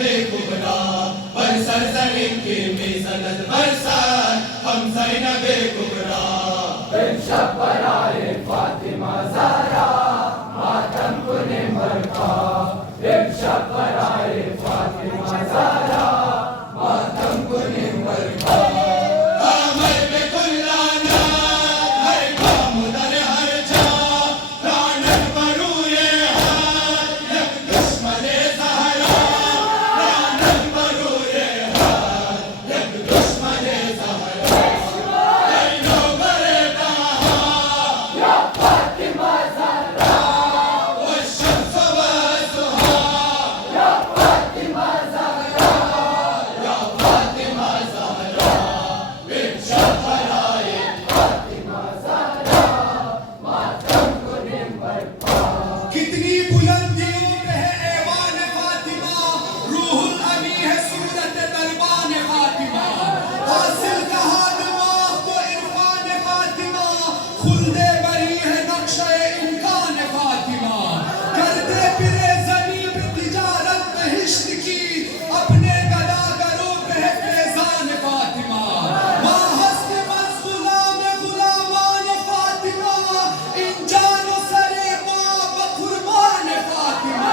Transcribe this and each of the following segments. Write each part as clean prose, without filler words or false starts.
कुबरा बरसर ज़मीन की मिज़नत बरसात हम ज़ैनब कुबरा शब बराए फातिमा ज़हरा मातम कुने मरका एक शब बराए फातिमा ज़हरा मातम कुने मरका कामर में कुल्लाना हर काम दर हर जा रानक बरूए हाथ यक दुश्मने ज़हरा रानक बरूए हाथ यक दुश्मने ज़हरा दैनो बरे कहा या फातिमा ज़हरा والشمس وضحاها या फातिमा ज़हरा या फातिमा ज़हरा बिनशब बराए फातिमा ज़हरा मातम कुने मरका कितनी बुलंदियों पे है ऐवान फातिमा रूहुल अमी है सूरत दरबान फातिमा हासिल कहा दिमाग को इरफान फातिमा खुल्दे बरी है नक्शे इम्कान फातिमा करते फिरे ज़मीन पे तिजारत बहिश्त की अपने गदागरों पे है फैज़ान फातिमा माँ हस्न मज़ गुलाम गुलामान फातिमा इन जानो सरे माँ बकुर्बान फातिमा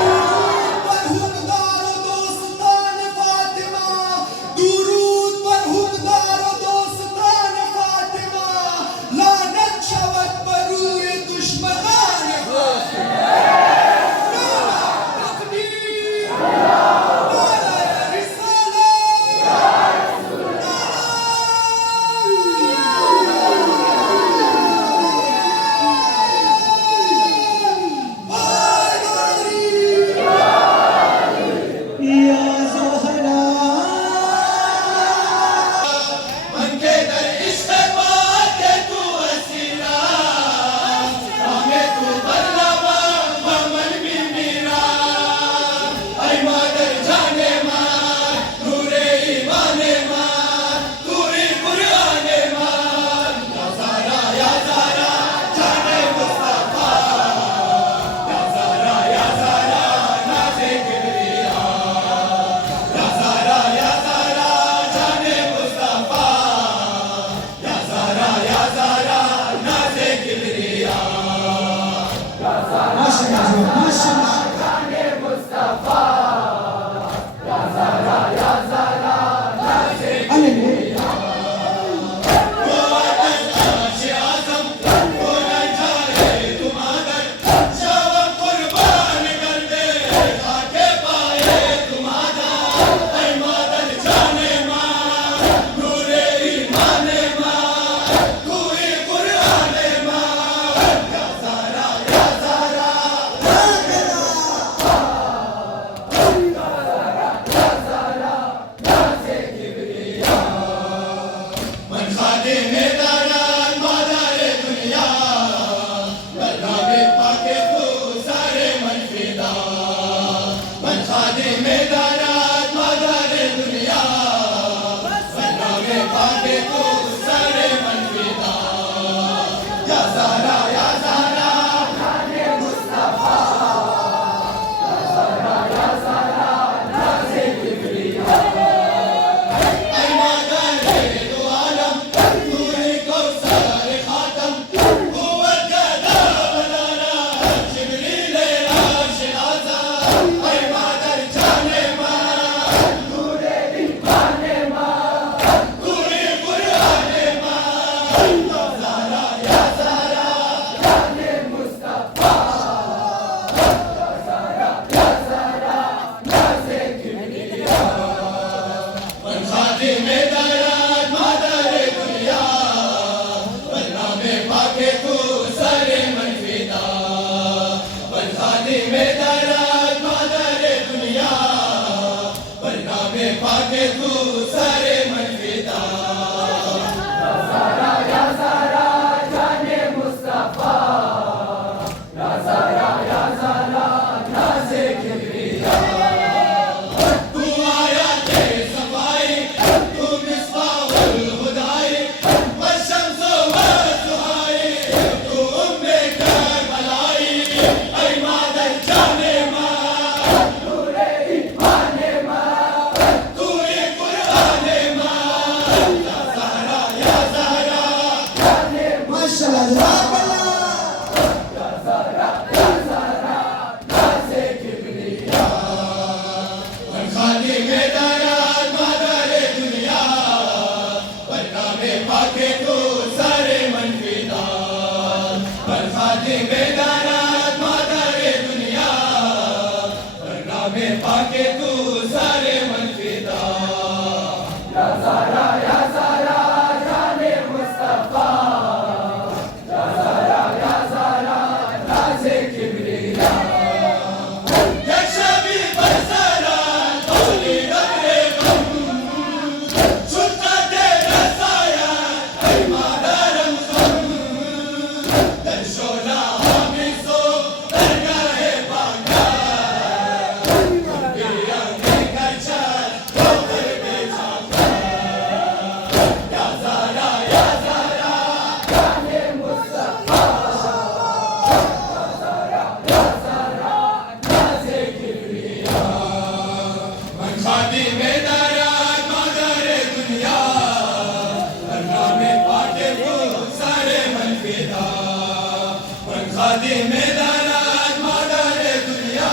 दुरूद पर हुकदार व दोस्तान फातिमा दुरूद पर हुकदार व दोस्तान फातिमा लानत शवत पर रूए दुश्मनान फातिमा नारा तकबीर नारा रिसालत मन के दर इश्क़ पाक के तू वसीला हमें तू बरलावा मन भी मेरा ऐ मादर जाने माँ नूरे ईमाने माँ नूरे कुराने माँ या ज़ारा जाने मुस्तफ़ा या ज़ारा नाज़े किबरिया या ज़ारा जाने मुस्तफ़ा या ज़ारा नाज़े किबरिया जाने मुस्तफा या ज़हरा नाज़े वो आतश आज़म वो न जाए तुम्हादर शव कुर्बान कर दे खाके पाए तुम्हारा ऐ मादर जाने माँ नूरे ईमाने माँ नूरे कुराने माँ या ज़ारा नाज़े किबरिया मन खादिमे दारान मादारे दुनिया बरनामे पाके तू सारे मन फिदा मन खादिमे दारान मादारे दुनिया बरनामे पाके तू सारे मन फिदा या ज़ारा जाने मुस्तफा या ज़हरा नाज़े किबरिया ऐ मादारे दो आलम नूरे कौसर खातम कुव्वत गदा बनाना जिब्रील राशिद आज़म ऐ मादर जाने माँ नूरे ईमाने माँ नूरे कुराने माँ या ज़ारा जाने मुस्तफा या ज़हरा नाज़े किबरिया मन खादिमे दारान मादारे दुनिया बरनामे पाके तू सारे मन फिदा मन खादिमे दारान मादारे दुनिया बरनामे पाके तू सारे मन फिदा या ज़हरा जाने मुस्तफा या ज़हरा नाज़े किबरिया तू आया ते सफाई तू मिसबाहुल हुदाई वशम्स वज़ुहाई तू उम्मे करबलाई ऐ मादर जाने माँ नूरे ईमान पाके तू सारे मन फिदा या ज़ारा जाने मुस्तफा या ज़ारा नाज़े किबरिया एक शबी बरसारा तोली रबे गम छुटा दे रसाया ऐ मादरम गम दर्शोला हमें सो दरगाहे बागा बिया में कचा गोबर बेचा या ज़ारा जाने मुस्तफा या ज़ारा नाज़े किबरिया मन खादी में दारात मादरे दुनिया अल्लाह में पाके तू सारे मन फिदा मन खादी में दारात मादरे दुनिया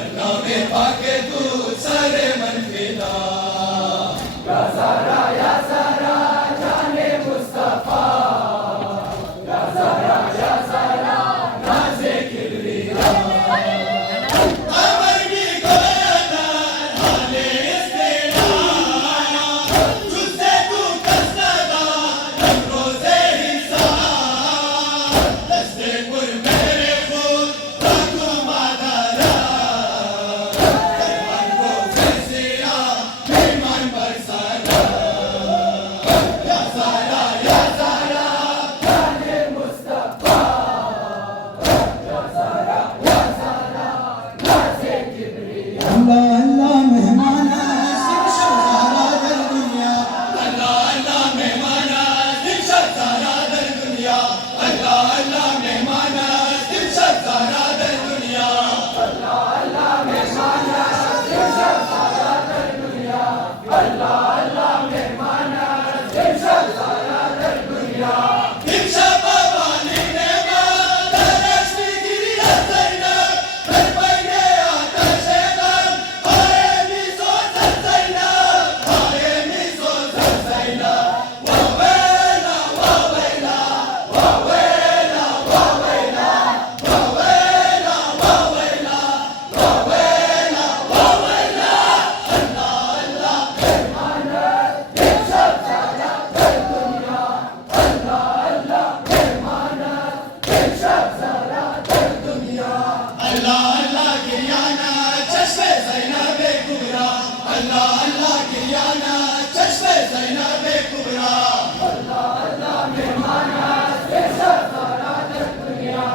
अल्लाह में पाके तू सारे मन फिदा या ज़ारा जाने मुस्तफा या ज़ारा नाज़े किबरिया अमर की गोयना हाले इस्तेला तुझसे तू कसदा रोज़े हिसाब दस्ते पुर मेरे खुद ताकू मादारा करमान को फैसिया ईमान बरसाना या ज़ारा जाने मुस्तफा या ज़ारा नाज़े किबरिया अल्लाह अल्लाह मेहमाना शहजादा दर दुनिया अल्लाह मेहमाना दिलशद सारा दर दुनिया अल्लाह मेहमाना दिलशद सारा दर दुनिया अल्लाह मेहमाना दिलशद सारा दर दुनिया अल्लाह मेहमाना दिलशद सारा दर दुनिया दिलशद बाबाली ने लक्ष्मी गिरी रसैना घर पहने आकाश गम आए मिसो ससैना वावेला वावेला वावेला वावेला वावेला वावेला वावेला वावेला दिलशद सारा दर दुनिया अल्लाह मेहमाना दिलशद सारा दर दुनिया अल्लाह गिरियाना चश्मे ज़ैनब कुबरा अल्लाह गिरियाना चश्मे ज़ैनब कुबरा अल्लाह मेहमाना दिलशद सारा दर दुनिया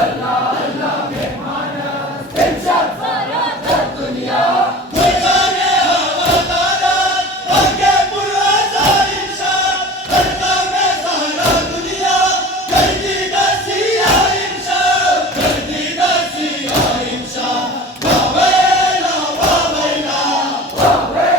अल्लाह मेहमाना दिलशद सारा दर दुनिया गुलगाने हवादारा आगे पुरज़ार इंशाअ करता में सारा दुनिया कर दी दसिया इंशाअ वावेला वावेला वावेला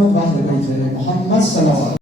मोहम्मद वाले बैठे मोहम्मद सल्लल्लाहु